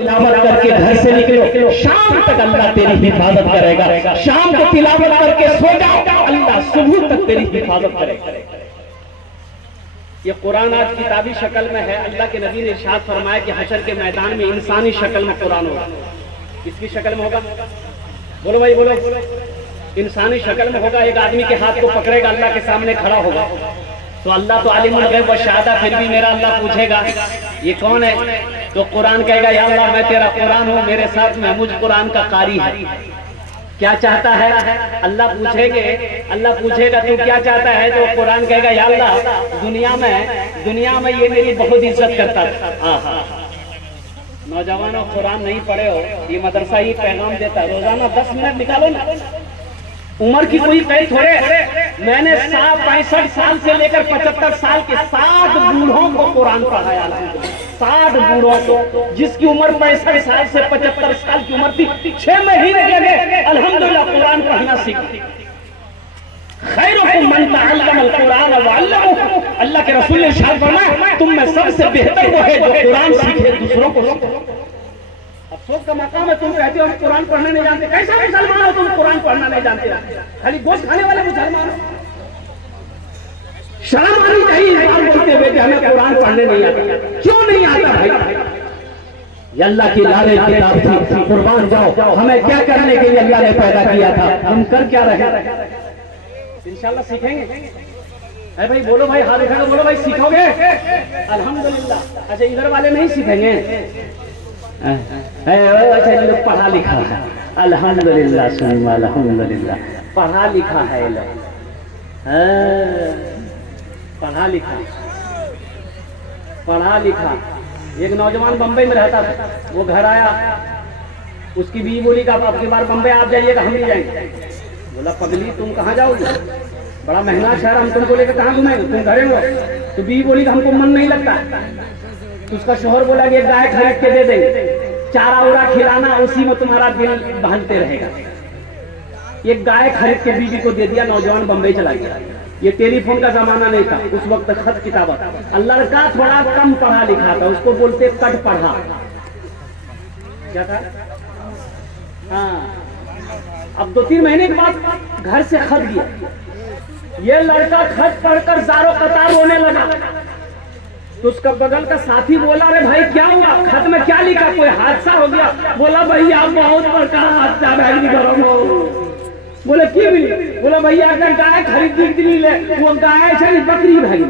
तिलावत करके घर से निकलो, शाम तक अल्लाह तेरी हिफाजत करेगा। शाम को तिलावत करके सो जाओ, अल्लाह सुबह तक तेरी हिफाजत करेगा। ये कुरान आज किताबी शक्ल में है। अल्लाह के नबी ने इरशाद फरमाया कि हशर के मैदान में इंसानी शक्ल में कुरान होगा। किसकी शक्ल में होगा? बोलो भाई बोलो। इंसानी शक्ल में होगा। एक आदमी के हाथ को पकड़ेगा, अल्लाह के सामने खड़ा होगा। तो अल्लाह तो आलिमुल गैब व शहादा, फिर भी मेरा अल्लाह पूछेगा ये कौन है? तो कुरान कहेगा या अल्लाह मैं तेरा कुरान हूँ, मेरे साथ महमूद कुरान का कारी है। क्या चाहता है? अल्लाह पूछेगा तू क्या चाहता है? तो कुरान कहेगा या अल्लाह दुनिया में ये मेरी बहुत इज्जत करता था। नौजवानों, कुरान नहीं पढ़े हो, ये मदरसा ही पैगाम देता है। रोजाना 10 मिनट निकालो ना। उम्र की कोई कैद थोड़े। मैंने 65 साल से लेकर 75 साल के 60 बूढ़ों को कुरान पढ़ाया। 60 बूढ़ों को, जिसकी उम्र 65 साल से 75 साल की उम्र थी, 6 महीने लगे अल्हम्दुलिल्लाह कुरान पढ़ना सीख। खैरुकुम मन तअल्लमल कुरान व अल्लमहु। अल्लाह के रसूल ने इरशाद फरमाया तुम में सबसे बेहतर वो है जो कुरान सीखे दूसरों को सिखाए। अफसोस का मकाम है तुम कहते हो हम कुरान पढ़ने नहीं जानते। कैसा मुसलमान हो तुम, कुरान पढ़ना नहीं जानते? खाली गोश्त खाने वाले मुसलमान हो। शर्म आनी चाहिए इस बात बोलते हुए कि हमें कुरान पढ़ने नहीं आता। क्यों नहीं आता भाई? ये अल्लाह की लाले किताब थी, कुर्बान जाओ। हमें क्या करने के लिए अल्लाह ने पैदा किया था, हम कर क्या रहे? इंशाल्लाह सीखेंगे। अरे भाई बोलो भाई, हाथ उठा बोलो भाई, सीखोगे? अल्हम्दुलिल्लाह। अच्छा इधर वाले नहीं सीखेंगे? अच्छा लोग पढ़ा लिखा है, अल्हम्दुलिल्लाह। सुन अल्हम्दुलिल्लाह, पढ़ा लिखा है लोग, पढ़ा लिखा। एक नौजवान बंबई में रहता था, वो घर आया, उसकी बीवी बोली कि अब की बार बंबई आप जाइएगा, हम नहीं जाएंगे। बोला पगली तुम कहाँ जाओगी? बड़ा महंगा शहर, हम तुमको लेकर कहाँ घुमाएंगे, तुम घरे हो। तो बीवी बोली कि हमको मन नहीं लगता। तो उसका शोहर बोला कि एक गाय खरीद के दे देंगे, चारा उरा खिलाना, उसी में तुम्हारा बिल बांधते रहेगा। एक गाय खरीद के बीवी को दे दिया, नौजवान बंबई चला गया। ये टेलीफोन का जमाना नहीं था, उस वक्त खत किताबत। लड़का थोड़ा कम पढ़ा लिखा था, उसको बोलते कट पढ़ा। क्या था? हाँ, अब 2-3 महीने के बाद घर से खत गया। ये लड़का खत पढ़कर जारो कतार रोने लगा। तो उसका बगल का साथी बोला अरे भाई क्या हुआ, खत में क्या लिखा, कोई हादसा हो गया? बोला भैया बहुत बड़का हादसा भाई करो। बोले क्यों मिली? बोला भैया अगर गाय खरीद दी ले, वो गाय है बकरी भाई,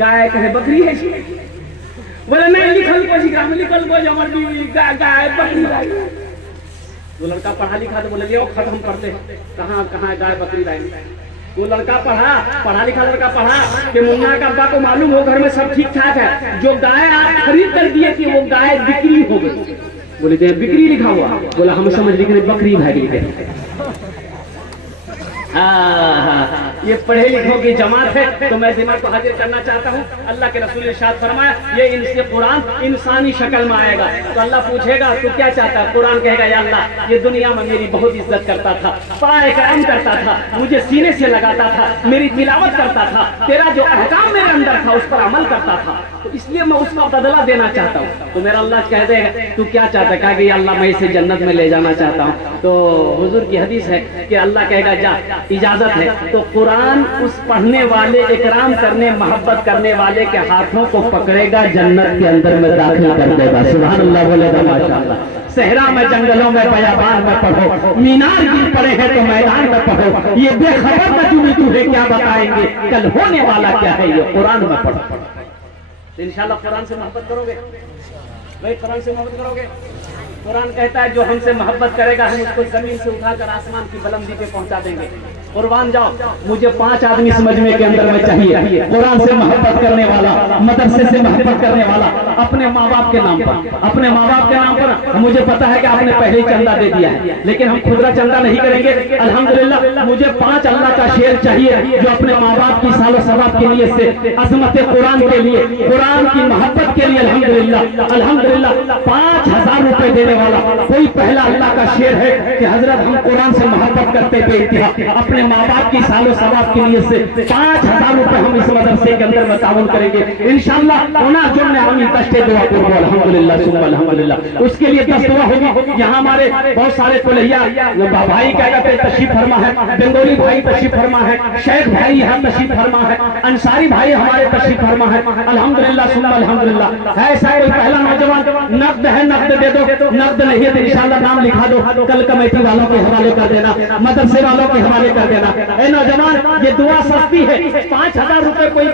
गाय कहे बकरी है। बोले नहीं लिखल गाय बकरी भाई। वो लड़का पढ़ा लिखा तो बोले ले खत हम करते हैं, कहाँ गाय बकरी भाई। वो लड़का पढ़ा लिखा लड़का पढ़ा कि मुन्ना का अब्बा को मालूम हो घर में सब ठीक ठाक है, जो गाय आप खरीद कर दिए कि वो गाय बिक्री हो गई। बोले थे बिक्री लिखा हुआ? बोला हम समझ लिखे बकरी भाई। हाँ, ये पढ़े लिखों की जमात है। तो मैं दिमाग को हाजिर करना चाहता हूँ। अल्लाह के रसूल ने इरशाद फरमाया ये इनसे कुरान इंसानी शक्ल में आएगा। तो अल्लाह पूछेगा तू क्या चाहता है? कुरान कहेगा या अल्लाह ये दुनिया में मेरी बहुत इज्जत करता था, बड़ा इकराम करता था, मुझे सीने से लगाता था, मेरी तिलावत करता था, तेरा जो अहकाम मेरे अंदर था उस पर अमल करता था, तो इसलिए मैं उसका बदला देना चाहता हूँ। तो मेरा अल्लाह कह देगा तू क्या चाहता है? कहा कि अल्लाह मैं इसे जन्नत में ले जाना चाहता हूँ। तो हुजूर की हदीस है कि अल्लाह कहेगा जा, इजाजत है। तो कुरान उस पढ़ने वाले, इकराम करने, मोहब्बत करने वाले के हाथों को पकड़ेगा, जन्नत के अंदर में दाखिल कर देगा। सुभान अल्लाह बोलेगा माशाअल्लाह। सहरा में, जंगलों में, बयाबान में पढ़ो, मीनार गिर पड़े हैं तो मैदान में पढ़ो, ये बेखबर मजूरी तुम्हें क्या बताएंगे, कल होने वाला क्या है, ये कुरान में पढ़ो। इंशाल्लाह कुरान से मोहब्बत करोगे भाई, कुरान से मोहब्बत करोगे। कुरान कहता है जो हमसे मोहब्बत करेगा हम उसको जमीन से उठाकर आसमान की बुलंदी पे पहुंचा देंगे। कुर्बान जाओ, मुझे 5 आदमी समझने के अंदर में चाहिए। कुरान से मोहब्बत करने वाला, मदरसे से मोहब्बत करने वाला, अपने माँ बाप के नाम पर। मुझे पता है कि आपने पहले ही चंदा दे दिया है, लेकिन हम खुदरा चंदा नहीं करेंगे। अल्हम्दुलिल्लाह मुझे 5 अल्लाह का शेर चाहिए जो अपने माँ बाप की सालो सवाब के लिए से, अजमत कुरान के लिए, कुरान की मोहब्बत के लिए अल्हम्दुलिल्लाह 5000 रुपए देने वाला कोई पहला अल्लाह का शेर है कि हजरत हम कुरान से मोहब्बत करते बेइंतहा अपने अपने माँ बाप की सालों सवाब की नीयत से 5,000 रुपए हम इस मदरसे के अंदर में ताउन करेंगे इंशाअल्लाह। ओना जोड़ने हम दस्ते दुआ करेंगे अल्हम्दुलिल्लाह सुम्मा अल्हम्दुलिल्लाह। उसके लिए 10 दुआ होगी। यहाँ हमारे बहुत सारे कुलहिया भाई क्या कहते हैं तशरीफ फरमा है, बंगोली भाई तशरीफ फरमा है, शेख भाई यहाँ तशरीफ फरमा है, अंसारी भाई हमारे तशरीफ फरमा है अल्हम्दुलिल्लाह सुम्मा अल्हम्दुलिल्लाह। ऐसा कोई पहला नौजवान नकद है नकद दे दो, नकद नहीं है तो इंशाअल्लाह नाम लिखा दो, कल कमेटी वालों के हवाले कर देना, मदरसे वालों के हवाले कर देना। ए नौजवान ये दुआ सस्ती है, 5,000 रुपए कोई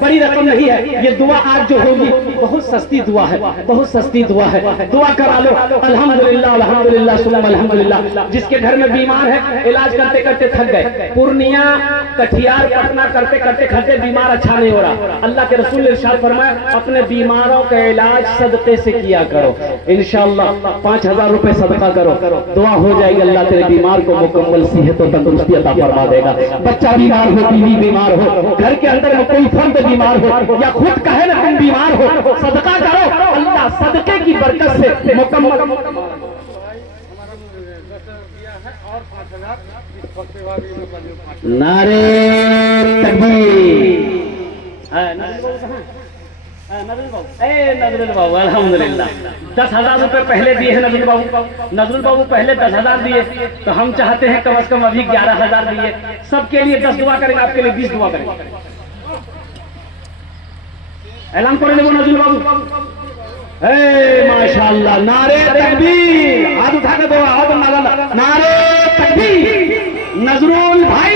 बड़ी रकम नहीं है। ये दुआ आज जो होगी बहुत सस्ती दुआ है, बहुत सस्ती दुआ है। दुआ करा लो अल्हम्दुलिल्लाह अल्हम्दुलिल्लाह सुम्मा अल्हम्दुलिल्लाह। जिसके घर में बीमार है इलाज करते करते थक गए, पूर्णिया कटिहार पटना करते करते खर्चे बीमार अच्छा नहीं हो रहा, अल्लाह के रसूल ने इरशाद फरमाया अपने बीमारों का इलाज सदके से किया करो इंशाअल्लाह। 5,000 रुपए सदका करो, दुआ हो जाएगी, अल्लाह तेरे बीमार को मुकम्मल सेहत और तंदुरुस्ती अता फरमा देगा। बच्चा बीमार हो, बीवी बीमार हो, घर के अंदर में कोई फर्द बीमार हो या खुद कहे ना तुम बीमार हो, सदका करो, अल्लाह सदके की बरकत से मुकम्मल। नारे तकबीर। नजरुल बाबू अल्हम्दुलिल्लाह 10,000 रुपए पहले दिए हैं नजरुल बाबू। नजरुल बाबू पहले 10,000 दिए, तो हम चाहते हैं कम से कम अभी 11,000 दिए। सबके लिए 10 दुआ करेंगे, आपके लिए 20 दुआ करेंगे। ऐलान करेंगे वो नजरुल बाबू। माशाअल्लाह नारे तकबीर। हाथ उठा के दो, हाथ नारे तकबीर। नजरुल भाई,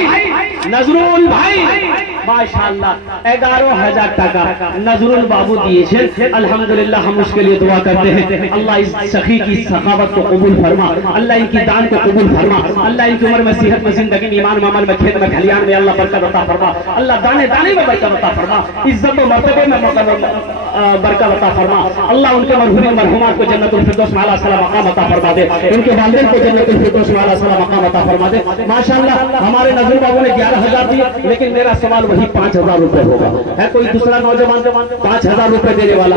नजरुल भाई माशाअल्लाह 11,000 টাকা नजरुल बाबू दिए। अल्हम्दुलिल्लाह हम उसके लिए दुआ करते हैं, अल्लाह इस सखी की सखावत को कबूल फरमा, अल्लाह इनकी दान को कबूल फरमा, अल्लाह इनकी उम्र में सेहत में जिंदगी में ईमान में अमल में खेत में खलियान में अल्लाह बरकत अता फरमा, अल्लाह दाने दाने में बरकत अता फरमा, इज्जत और मर्तबे में बरकत अता फरमा। अल्लाह उनके मरहूम मरहुमा को जन्नतुल फिरदौस में आला सला मकाम अता फरमा दे, उनके वालिदैन को जन्नतुल फिरदौस में आला सला मकाम अता फरमा दे। माशाअल्लाह हमारे नजरुल बाबू ने 11,000 दिए, लेकिन मेरा सवाल वही 5,000 रुपए होगा। है कोई दूसरा नौजवान 5,000 रुपए देने वाला?